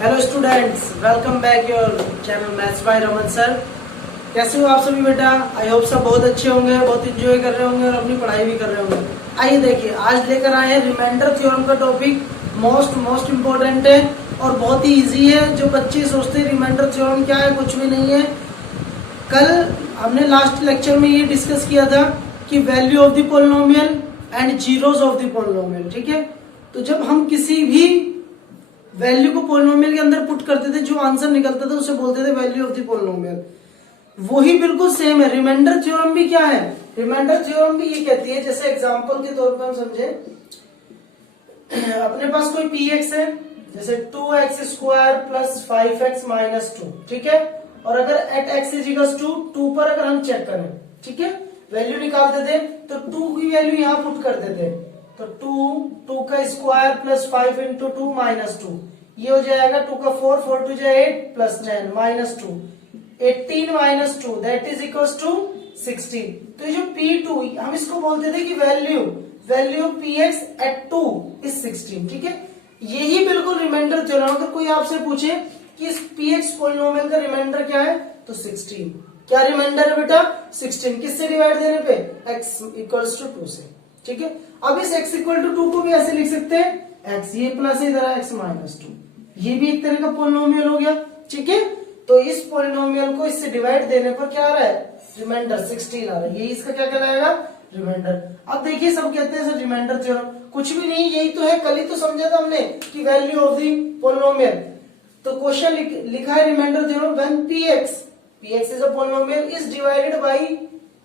Hello students, welcome back your channel maths by Raman sir. कैसे हो आप सभी बेटा? आई होप सब बहुत अच्छे होंगे, बहुत इंजॉय कर रहे होंगे और अपनी पढ़ाई भी कर रहे होंगे। आइए देखिए, आज लेकर आए हैं रिमाइंडर थ्योरम का टॉपिक। मोस्ट इम्पोर्टेंट है और बहुत ही इजी है। जो बच्चे सोचते हैं रिमाइंडर थ्योरम क्या है, कुछ भी नहीं है। कल हमने लास्ट लेक्चर में ये डिस्कस किया था कि value of the polynomial and zeros of the polynomial. ठीक है, तो जब हम किसी भी वैल्यू को पॉलिनोमियल के अंदर पुट करते थे, जो आंसर निकलता था उसे बोलते the value of the polynomial. वही बिल्कुल सेम है रिमाइंडर थ्योरम भी। क्या है रिमाइंडर थ्योरम भी? ये कहती है, जैसे एग्जांपल के तौर पर हम समझे, अपने पास कोई px है, जैसे 2x square plus 5x minus 2। ठीक है, और अगर at x is equal to 2 पर अगर हम चेक करें, ठीक है, वैल्यू निकालते थे तो 2 की वैल्यू यहां पुट करते थे, तो 2 का स्क्वायर प्लस 5 इंटू 2 माइनस 2, ये हो जाएगा 2 का 4, 4 टू जा 8 plus 9 minus 2, 18 minus 2 that is equal to 16। तो ये जो P2 हम इसको बोलते थे कि value of Px at 2 is 16। ठीक है, यही बिल्कुल रिमाइंडर थ्योरम। अगर कोई आपसे पूछे कि इस Px पॉलिनोमियल का रिमाइंडर क्या है, तो 16। क्या रिमाइंडर है बेटा? 16। किससे डिवाइड देने पे? x इक्वल्स टू 2 से। ठीक है, अब इस x इक्वल टू 2 को भी ऐसे लिख सकते हैं, x ये प्लस इधर है x माइनस 2, ये भी एक तरह का पॉलिनोमियल हो गया। ठीक है, तो इस पॉलिनोमियल को इससे डिवाइड देने पर क्या आ रहा है? रिमाइंडर 16 आ रहा है। ये इसका क्या कहलाएगा? रिमाइंडर। अब देखिए, सब कहते हैं सर रिमाइंडर थ्योरम, कुछ भी नहीं, यही तो है। कल ही तो समझा था हमने कि वैल्यू ऑफ द पॉलिनोमियल। तो क्वेश्चन लिखा है remainder theorem when px is a polynomial is divided by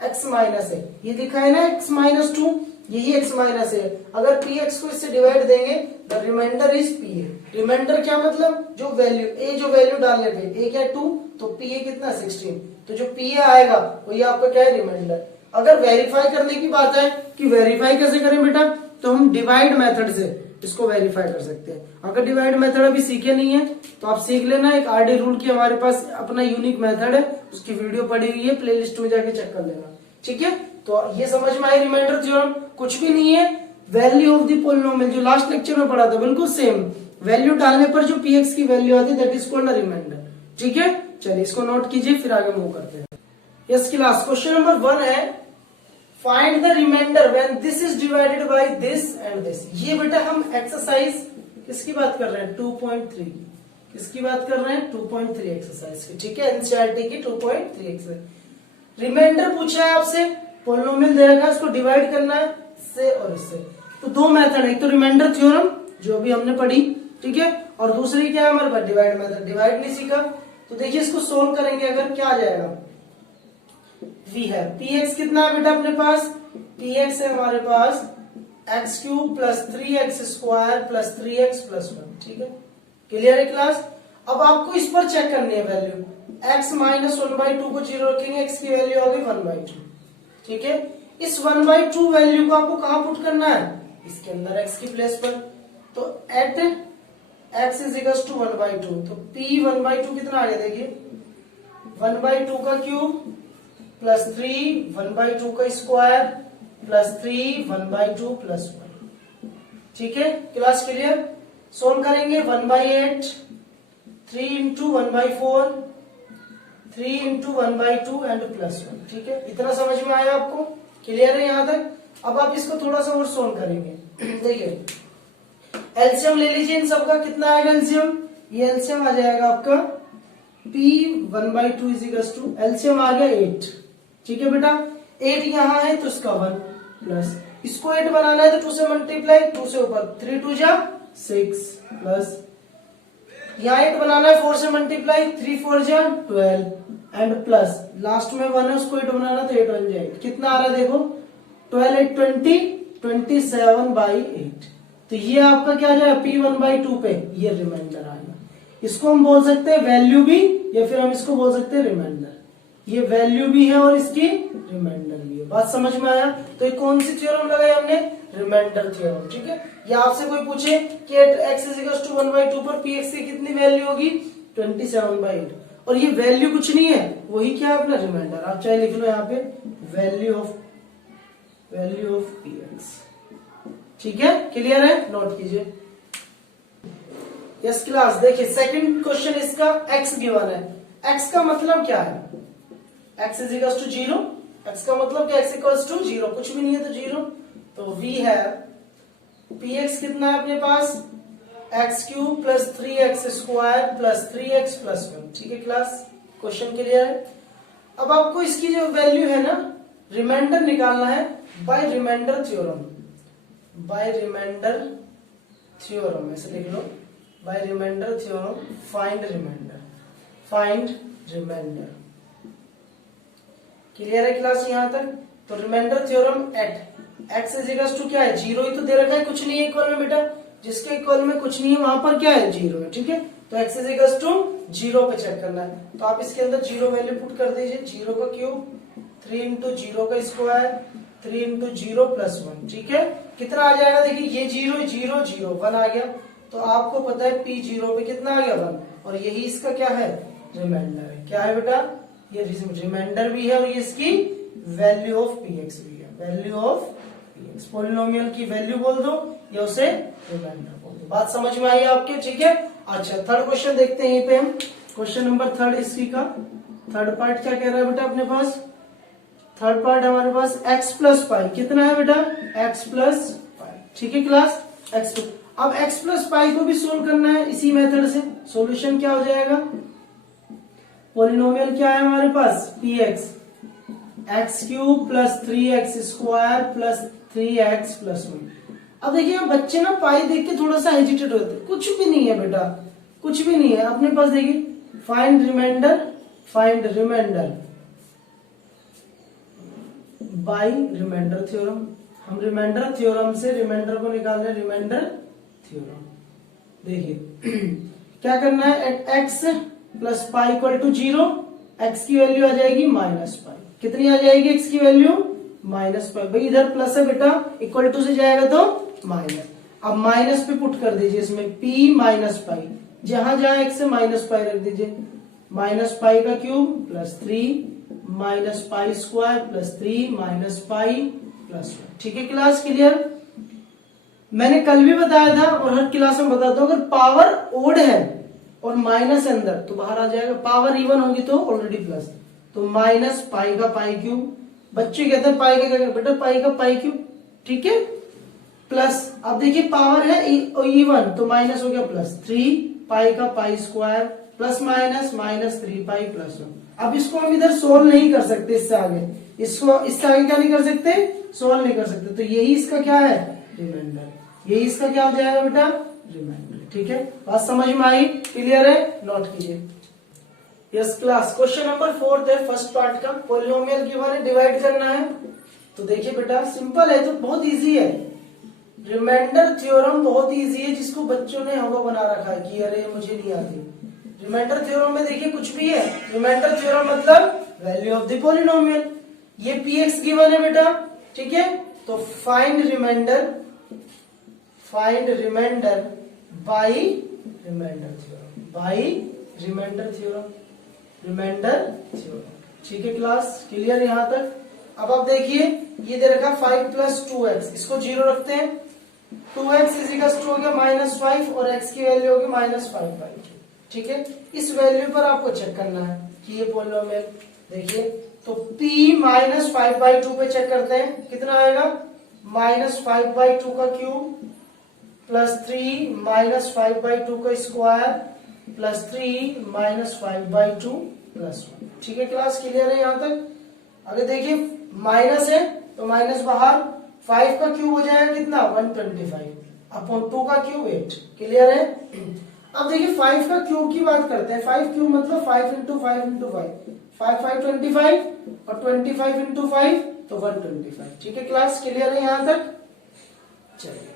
x minus है। ये लिखा है ना x माइनस 2, यही x माइनस है। अगर px को इससे डिवाइड देंगे the remainder is pa। Remainder क्या मतलब? जो वैल्यू डालने पे a क्या 2, तो pa कितना 16, तो जो pa आएगा वही आपका क्या है? रिमाइंडर। अगर वेरीफाई करने की बात है कि वेरीफाई कैसे करें बेटा, तो हम डिवाइड मेथड से इसको वेरीफाई कर सकते हैं। अगर डिवाइड मेथड अभी सीखे नहीं है तो आप सीख लेना। एक आरडी रूल की हमारे पास अपना यूनिक मेथड है, उसकी वीडियो पड़ी हुई है, प्लेलिस्ट में जाके चेक कर लेना। ठीक है, तो ये समझ में आई रिमाइंडर थ्योरम। कुछ भी नहीं है, वैल्यू ऑफ द पॉलिनोमियल जो लास्ट लेक्चर में पढ़ा था बिल्कुल सेम। वैल्यू डालने पर जो px की वैल्यू आती है दैट इज कॉल्ड रिमाइंडर। ठीक है, चलिए इसको नोट कीजिए, फिर आगे मूव करते हैं। यस क्लास, क्वेश्चन नंबर 1 है find the remainder when this is divided by this and this. ये बेटा हम एक्सरसाइज किसकी बात कर रहे हैं? 2.3। किसकी बात कर रहे हैं? 2.3 एक्सरसाइज की। ठीक है, एनसीईआरटी की 2.3 एक्सरसाइज। रिमाइंडर पूछा है आपसे, पॉलिनोमियल दे रखा है, इसको डिवाइड करना है इससे और इससे। तो दो मेथड है, एक तो रिमाइंडर थ्योरम जो अभी हमने पढ़ी, ठीक है, और दूसरी क्या है हमारे पास? Divide method. डिवाइड नहीं सीखा तो देखिए इसको सोल्व करेंगे अगर, क्या आ जाएगा? वी है px कितना है बेटा अपने पास? px है हमारे पास x cube plus 3x square plus 3x plus 1। ठीक है, क्लियर है क्लास? अब आपको इस पर चेक करनी है वैल्यू। x माइनस 1/2 को 0 रखेंगे, x की वैल्यू होगी 1/2। ठीक है, इस 1/2 वैल्यू को आपको कहां पुट करना है? इसके अंदर x की प्लेस पर। तो at x is equal to 1/2, तो p 1/2 कितना आ गया? देखिए 1/2 का क्यूब प्लस 3 1/2 का स्क्वायर प्लस 3 1/2 प्लस 1। ठीक है, क्लास क्लियर? सोल्व करेंगे 1/8, 3 इंटू 1/4, 3 इंटू 1/2 एंड प्लस 1। ठीक है, इतना समझ में आया आपको? क्लियर है यहां तक? अब आप इसको थोड़ा सा और सोल्व करेंगे। देखिए एलसीएम ले लीजिए इन सबका। कितना आएगा एलसीएम? ये एलसीएम आ जाएगा आपका p 1/2 is equal to, LCM आ गया 8। ठीक है बेटा, 8 यहाँ है तो इसका 1 प्लस, इसको 8 बनाना है तो 2 से मल्टीप्लाई, 2 से ऊपर 3 2 जा 6 प्लस, यहाँ 8 बनाना है 4 से मल्टीप्लाई, 3 4 जा 12 एंड प्लस लास्ट में 1 है, उसको 8 बनाना तो 8 बन जाएगा। कितना आ रहा है देखो? 12 8 20 27/8। तो ये आपका क्या जाएगा? p 1/2 पे ये रिमाइंडर आएगा। इसको हम बोल सकते हैं वैल्यू भी, या फिर हम इसको बोल सकते हैं रिमाइंडर। ये वैल्यू भी है और इसकी रिमाइंडर भी है। बात समझ में आया? तो ये कौन सी थ्योरम लगाई हमने? Remainder theorem. ठीक है, या आपसे कोई पूछे कि x इज इक्वल टू 1/2 पर px की कितनी वैल्यू होगी? 27/8, और ये वैल्यू कुछ नहीं है, वही क्या है अपना रिमाइंडर। आप चाहे लिख लो यहाँ पे वैल्यू ऑफ px। ठीक है, क्लियर है? नोट कीजिए। यस क्लास, देखिए सेकंड क्वेश्चन इसका x गिवन है। x का मतलब क्या है? x is equal to 0। x का मतलब क्या? x इक्वल टू 0, कुछ भी नहीं है तो 0। तो वी है px कितना है अपने पास? X cube plus 3x square plus 3x plus 1। ठीक है क्लास, क्वेश्चन क्लियर है। अब आपको इसकी जो वैल्यू है ना, रिमाइंडर निकालना है by remainder theorem. By remainder theorem ऐसे लिख लो, by remainder theorem find remainder. Find remainder clear है क्लास यहां तक? तो remainder theorem at x is equal to क्या है? 0 ही तो दे रखा है, कुछ नहीं है इक्वल में बेटा। जिसके इक्वल में कुछ नहीं है वहां पर क्या है? 0 है। ठीक है, तो एक्स इज इक्वल टू 0 पे चेक करना है। तो आप इसके अंदर 0 वैल्यू पुट कर दीजिए। 0 का क्यूब 3 इंटू 0 का स्क्वायर 3 इंटू 0 प्लस 1। ठीक है, कितना आ जाएगा? देखिए ये 0 0 0 1 आ गया। तो आपको पता है पी 0 पे कितना आ गया? 1। और यही इसका क्या है? रिमाइंडर है। क्या है बेटा? ये रिमाइंडर भी है और ये इसकी वैल्यू ऑफ पी एक्स भी है। Value of P x, polynomial की वैल्यू बोल दो या उसे रिमाइंडर बोल दो। बात समझ में आई आपके? ठीक है, अच्छा थर्ड क्वेश्चन देखते हैं यहीं पे हम। क्वेश्चन नंबर 3 इसकी का थर्ड पार्ट क्या कह रहा है बेटा अपने पास? थर्ड पार्ट हमारे पास x प्लस पाई कितना है बेटा? x plus pi. ठीक है क्लास, x। अब x प्लस पाई को भी सोल्व करना है इसी मेथड से। सॉल्यूशन क्या हो जाएगा? पॉलिनोमियल क्या है हमारे पास? px x cube plus 3x square plus 3x plus 1। अब देखिए बच्चे ना पाई देख के थोड़ा सा हेजिटेट होते हैं। कुछ भी नहीं है बेटा, कुछ भी नहीं है अपने पास। देखिए find remainder, find remainder by remainder theorem. हम रिमाइंडर थ्योरम से रिमाइंडर को निकाल रहे हैं। रिमाइंडर थ्योरम देखिए क्या करना है? At x plus pi equal to 0, x की वैल्यू आ जाएगी माइनस पाई। कितनी आ जाएगी एक्स की वैल्यू? Minus pi. भाई इधर प्लस है बेटा, इक्वल टू से जाएगा तो माइनस। अब माइनस पे पुट कर दीजिए इसमें p माइनस पाई। जहां जहां एक्स से माइनस पाई रख दीजिए। माइनस पाई का cube plus 3 minus pi square plus 3 minus pi plus 1। ठीक है क्लास, क्लियर? मैंने कल भी बताया था और हर क्लास में बताता हूं, अगर पावर ओड है और माइनस अंदर तो बाहर आ जाएगा। पावर इवन होगी तो ऑलरेडी प्लस। तो माइनस पाई का पाई क्यूब। बच्चे कहते हैं पाई का क्या? बेटा पाई का पाई क्यूब। ठीक है, प्लस अब देखिए पावर है इवन तो माइनस हो गया प्लस 3 पाई का pi square plus minus minus 3 pi plus 1। अब इसको हम इधर सोल्व नहीं कर सकते, इससे आगे इसको इससे आगे क्या नहीं कर सकते? सोल्व नहीं कर सकते। तो यही इसका क्या है? रिमाइंडर। यही इसका क्या हो जाएगा बेटा? रिमाइंडर। ठीक है, बात समझ में आई? क्लियर है? नोट कीजिए। यस क्लास, क्वेश्चन नंबर 4 है फर्स्ट पार्ट का। पॉलिनोमियल गिवन है, डिवाइड करना है। तो देखिए बेटा सिंपल है, तो बहुत इजी है। रिमाइंडर थ्योरम बहुत इजी है, जिसको बच्चों ने हवा बना रखा है कि अरे मुझे नहीं आती। रिमाइंडर थ्योरम में देखिए कुछ भी है। रिमाइंडर थ्योरम मतलब वैल्यू ऑफ द पॉलिनोमियल। ये px गिवन है बेटा। ठीक है, तो find remainder, find remainder by remainder theorem. By remainder theorem, remainder theorem. ठीक है क्लास, क्लियर यहां तक? अब आप देखिए ये दे रखा 5 प्लस 2x, इसको 0 रखते हैं। 2x इज इक्वल टू हो गया -5 और x की वैल्यू होगी -5/2। ठीक है, इस वैल्यू पर आपको चेक करना है कि ये पॉलिनोमियल। देखिए तो p -5/2 पे चेक करते हैं, कितना आएगा? -5/2 का क्यूब प्लस 3 -5/2 का स्क्वायर प्लस 3 -5/2 प्लस 1। ठीक है क्लास, क्लियर है यहां तक? अगर देखिए माइनस है तो माइनस बाहर, 5 का क्यूब हो जाएगा कितना? 125 अपॉन 2 का क्यूब 8। क्लियर है? अब देखिए 5 का क्यूब की बात करते हैं। 5 क्यूब मतलब 5 इंटू 5 इंटू 5 5 25 और 25 इंटू 5 तो 125। ठीक है क्लास, क्लियर है यहां तक? चलिए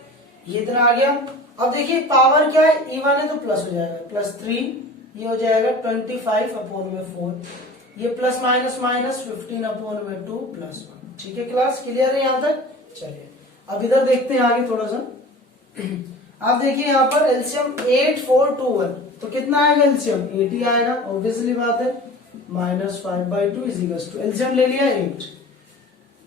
ये इतना आ गया। अब देखिए पावर क्या है? इवन है तो प्लस हो जाएगा, प्लस 3 ये हो जाएगा 25 अपॉन में 4। ये प्लस माइनस माइनस 15 अपॉन में 2 प्लस 1। ठीक है क्लास, क्लियर है यहां तक? चलिए अब इधर देखते हैं आगे थोड़ा सा। आप देखिए यहाँ पर एलसीएम 8 4 2 1 तो कितना आएगा? एलसीएम 8 ही आएगा, ऑब्वियसली बात है। -5/2 इज इक्वल टू एलसीएम ले लिया 8।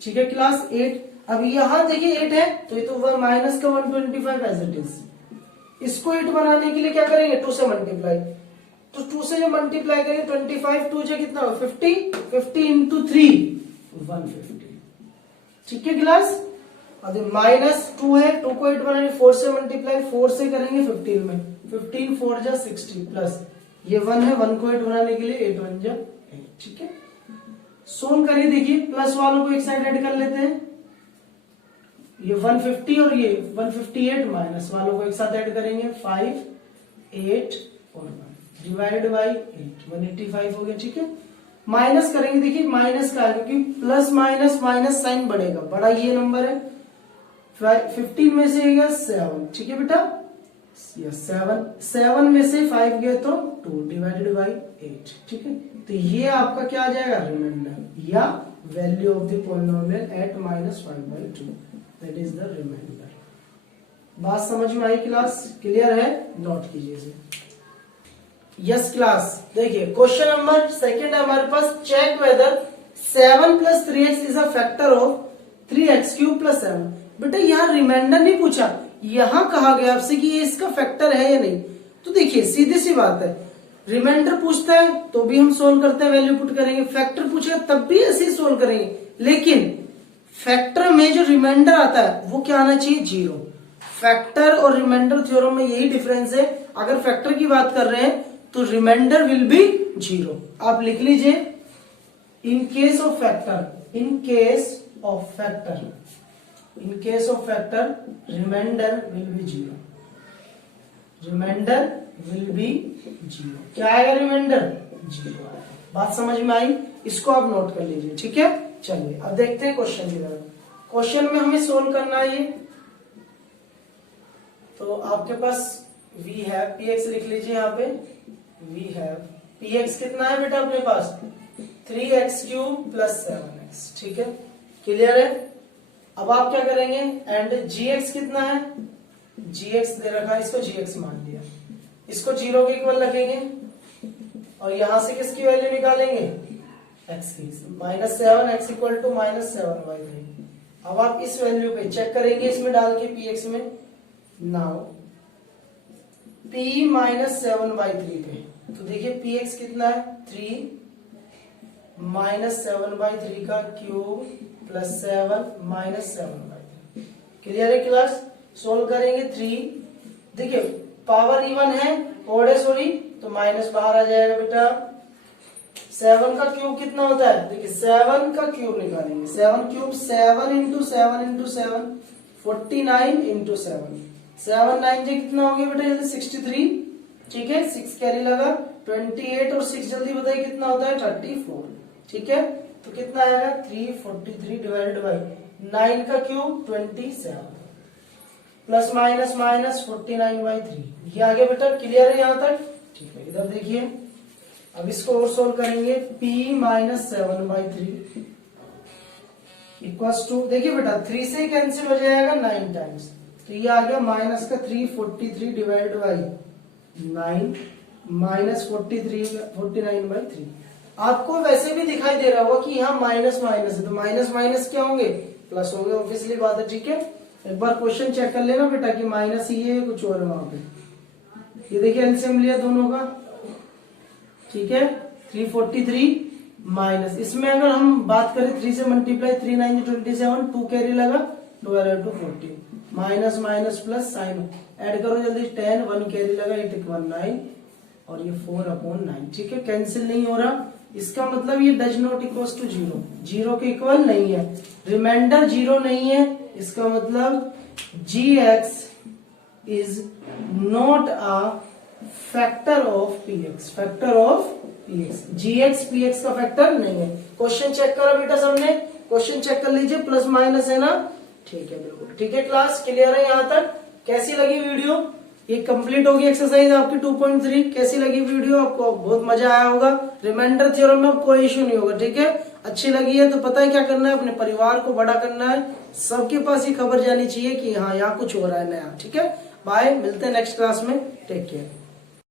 ठीक है क्लास, 8। अब यहाँ देखिए 8 है तो ये तो माइनस का 125 एज इट इज। इसको 8 बनाने के लिए क्या करेंगे, 2 से मल्टीप्लाई। तो 2 से मल्टीप्लाई करेंगे 25, 2 से कितना होगा 50, 50 इंटू 3 150। ठीक है क्लास। अब -2 है, 2 को 8 बनाएंगे 4 से मल्टीप्लाई, 4 से करेंगे 15 में, 15 4 जा 60 प्लस ये 1 है, 1 को 8 बनाने के लिए 8 1 जा 8। ठीक है, सोल्व करिए। देखिए प्लस वालों को एक साइड ऐड कर लेते हैं, ये 150 और ये 158, माइनस वालों को एक साथ ऐड करेंगे 5 8 और 1 डिवाइड बाई 8 185 हो गया। ठीक है, माइनस करेंगे, देखिए माइनस का है क्योंकि प्लस माइनस माइनस साइन बढ़ेगा, बड़ा ये नंबर है। 15 में से गया 7, ठीक है बेटा, यस 7 में से 5 गया तो 2 डिवाइडेड बाई 8। ठीक है, तो ये आपका क्या आ जाएगा, रिमाइंडर या value of the polynomial at -5/2, that is the remainder. बात समझ में आई क्लास, क्लियर है, नोट कीजिए इसे। यस क्लास, देखिए क्वेश्चन नंबर सेकंड है हमारे पास, check whether 7 + 3x is a factor of 3x³ + 7। बेटा यहाँ रिमाइंडर नहीं पूछा, यहाँ कहा गया आपसे कि ये इसका फैक्टर है या नहीं। तो देखिए सीधी सी बात है, रिमाइंडर पूछता है तो भी हम सोल्व करते हैं, वैल्यू पुट करेंगे, फैक्टर पूछेगा तब भी ऐसे ही सोल्व करेंगे, लेकिन फैक्टर में जो रिमाइंडर आता है वो क्या आना चाहिए, 0। फैक्टर और रिमाइंडर थ्योरम में यही डिफरेंस है, अगर फैक्टर की बात कर रहे हैं तो रिमाइंडर विल बी 0। आप लिख लीजिए, in case of factor, in case of factor, in case of factor remainder will be 0, remainder will be 0। क्या आएगा, रिमाइंडर 0। बात समझ में आई, इसको आप नोट कर लीजिए। ठीक है, चलिए अब देखते हैं क्वेश्चन की तरफ। क्वेश्चन में हमें सोल्व करना है ये, तो आपके पास वी हैव px लिख लीजिए, यहाँ पे वी हैव px कितना है बेटा अपने पास, 3x³ + 7x। ठीक है, क्लियर है। अब आप क्या करेंगे, एंड gx कितना है, gx दे रखा है, इसको gx मान लिया, इसको 0 के इक्वल रखेंगे और यहां से किसकी वैल्यू निकालेंगे, x की, -7 x = -7/3। अब आप इस वैल्यू पे चेक करेंगे, इसमें डाल के px में, नाउ p -7/3 पे, तो देखिए px कितना है, 3 -7/3 का क्यूब + 7 -7/3। क्लियर है क्लास। सोल्व करेंगे 3, देखिए पावर इवन है, ओड है सॉरी, तो माइनस बाहर आ जाएगा बेटा। 7 का क्यूब कितना होता है, देखिए 7 का क्यूब निकालेंगे, 7 क्यूब 7 × 7 × 7 49 × 7, 7 9 से कितना हो गया बेटा, जल्दी 63। ठीक है, 6 कैरी लगा, 28 और 6 जल्दी बताइए कितना होता है, 34। ठीक है, तो कितना आएगा, 343 डिवाइडेड बाई 9 का क्यूब 27 प्लस माइनस माइनस 49/3, ये आ गया बेटा। क्लियर है यहाँ तक, ठीक है। इधर देखिए, अब इसको और सोल्व करेंगे, p -7/3 इक्वल्स टू, देखिए बेटा 3 से कैंसिल हो जाएगा 9 टाइम्स, तो ये आ गया माइनस का 343 डिवाइडेड बाई 9 -49/3। आपको वैसे भी दिखाई दे रहा होगा कि यहाँ माइनस माइनस है, तो माइनस माइनस क्या होंगे, प्लस होंगे, ऑब्वियसली बात है। ठीक है, एक बार क्वेश्चन चेक कर लेना बेटा कि माइनस ही है कुछ और है वहां पे। ये देखिए एलसीएम लिया दोनों का, ठीक है, 343 माइनस, इसमें अगर हम बात करें 3 से मल्टीप्लाई, 3 9 27, 2 कैरी लगा, 12 × 40, minus minus plus sign add करो जल्दी, 10 1 कैरी लगा, 8 = 9 और ये 4/9। ठीक है, कैंसिल नहीं हो रहा, इसका मतलब ये डज नॉट इक्वल्स टू 0, 0 के इक्वल नहीं है, रिमाइंडर 0 नहीं है, इसका मतलब gx is not a factor of px, factor of px, gx px का फैक्टर नहीं है। क्वेश्चन चेक करो बेटा, सबने क्वेश्चन चेक कर लीजिए, प्लस माइनस है ना, ठीक है, बिल्कुल ठीक है। क्लास क्लियर है यहाँ तक। कैसी लगी वीडियो, ये कंप्लीट होगी एक्सरसाइज आपकी 2.3। कैसी लगी वीडियो, आपको बहुत मजा आया होगा, रिमाइंडर थ्योरम में कोई इश्यू नहीं होगा। ठीक है, अच्छी लगी है तो पता है क्या करना है, अपने परिवार को बड़ा करना है, सबके पास ये खबर जानी चाहिए कि हाँ यहाँ कुछ हो रहा है नया। ठीक है, बाय, मिलते हैं नेक्स्ट क्लास में, टेक केयर।